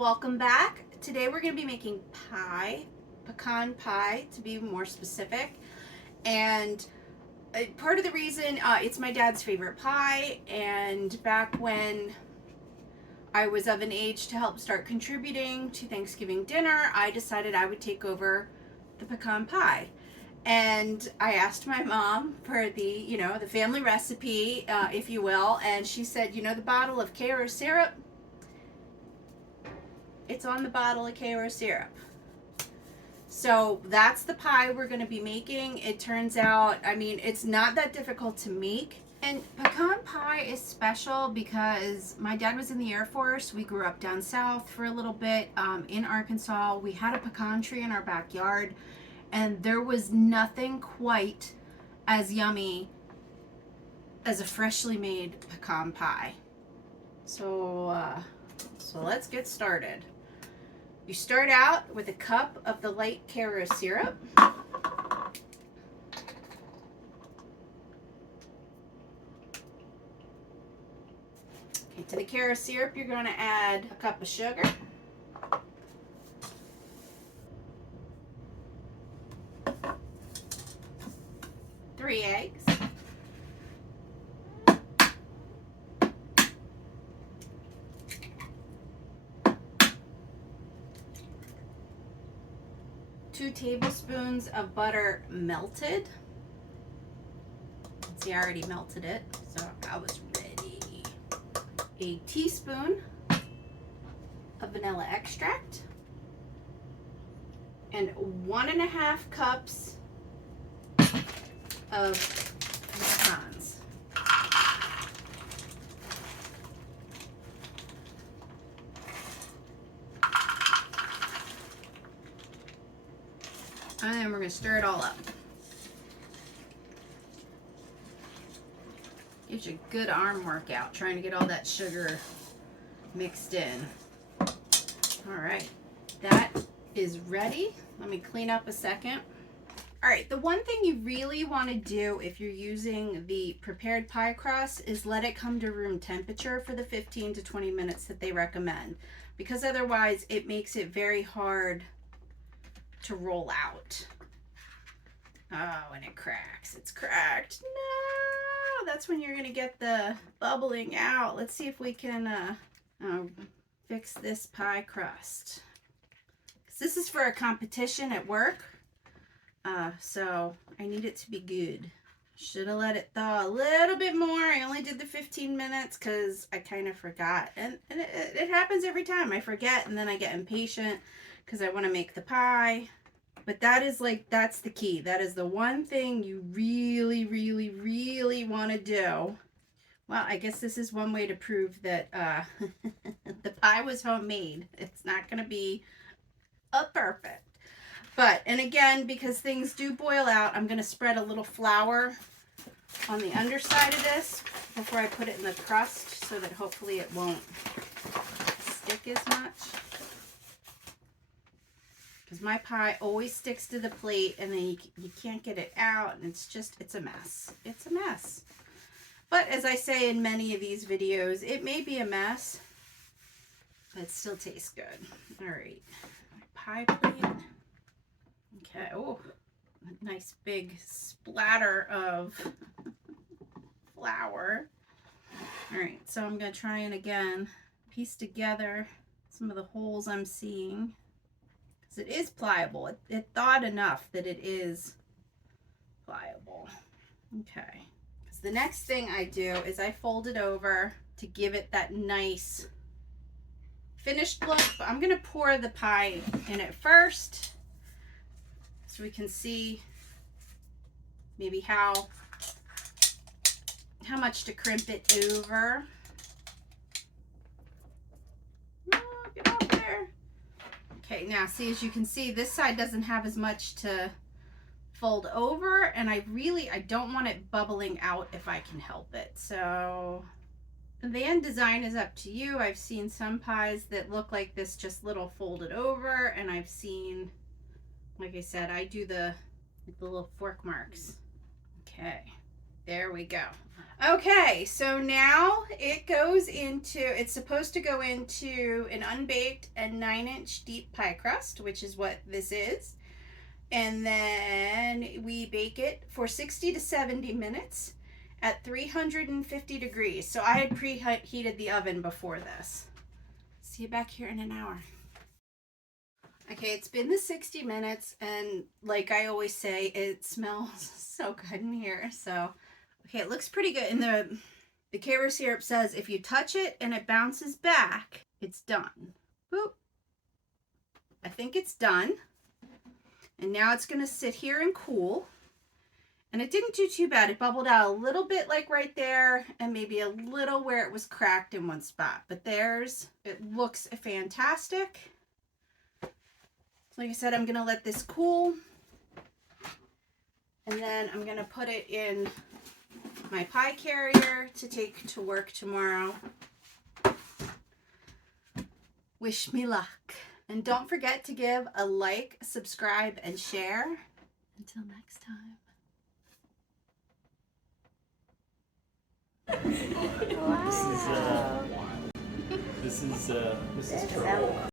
welcome back. Today we're going to be making pie, pecan pie to be more specific. And part of the reason, it's my dad's favorite pie, and back when I was of an age to help start contributing to Thanksgiving dinner, I decided I would take over the pecan pie. And I asked my mom for the family recipe, if you will, and she said, the bottle of Karo syrup, it's on the bottle of Karo syrup. So that's the pie we're going to be making. It turns out, it's not that difficult to make. And pecan pie is special because my dad was in the Air Force. We grew up down south for a little bit in Arkansas. We had a pecan tree in our backyard, and there was nothing quite as yummy as a freshly made pecan pie. So let's get started. You start out with a cup of the light Karo syrup. Okay, to the Karo syrup, you're going to add a cup of sugar. Three eggs. Two tablespoons of butter melted. See, I already melted it, so I was ready. A teaspoon of vanilla extract. And 1.5 cups of pecans. And then we're going to stir it all up. Gives you a good arm workout trying to get all that sugar mixed in. All right, that is ready. Let me clean up a second. All right, the one thing you really want to do if you're using the prepared pie crust is let it come to room temperature for the 15 to 20 minutes that they recommend, because otherwise it makes it very hard to roll out. Oh, and it cracks. It's cracked. No, that's when you're gonna get the bubbling out. Let's see if we can fix this pie crust. 'Cause this is for a competition at work, so I need it to be good. Should have let it thaw a little bit more. I only did the 15 minutes because I kind of forgot, and it happens every time. I forget, and then I get impatient because I want to make the pie. But that's the key. That is the one thing you really, really, really want to do. Well, I guess this is one way to prove that the pie was homemade. It's not going to be perfect. But, and again, because things do boil out, I'm going to spread a little flour on the underside of this before I put it in the crust so that hopefully it won't stick as much. Because my pie always sticks to the plate, and then you can't get it out, and it's a mess. It's a mess. But as I say in many of these videos, it may be a mess, but it still tastes good. All right, my pie plate. Okay, oh, a nice big splatter of flour. All right, so I'm going to try and again piece together some of the holes I'm seeing. It is pliable. It thawed enough that it is pliable. Okay. So the next thing I do is I fold it over to give it that nice finished look. But I'm going to pour the pie in it first so we can see maybe how much to crimp it over. Oh, get off there. Okay, now see, as you can see, this side doesn't have as much to fold over, and I don't want it bubbling out if I can help it. So the end design is up to you. I've seen some pies that look like this, just little folded over, and I've seen, like I said, I do the little fork marks. Okay, There we go. Okay, so now it goes into, it's supposed to go into an unbaked and 9-inch deep pie crust, which is what this is. And then we bake it for 60 to 70 minutes at 350 degrees. So I had preheated the oven before this. See you back here in an hour. Okay, it's been the 60 minutes, and like I always say, it smells so good in here. So, okay, it looks pretty good. And the Karo syrup says if you touch it and it bounces back, it's done. Boop. I think it's done. And now it's going to sit here and cool. And it didn't do too bad. It bubbled out a little bit like right there, and maybe a little where it was cracked in one spot. But it looks fantastic. Like I said, I'm going to let this cool. And then I'm going to put it in my pie carrier to take to work tomorrow. Wish me luck. And don't forget to give a like, subscribe, and share. Until next time. Wow. This is Mrs. Troll.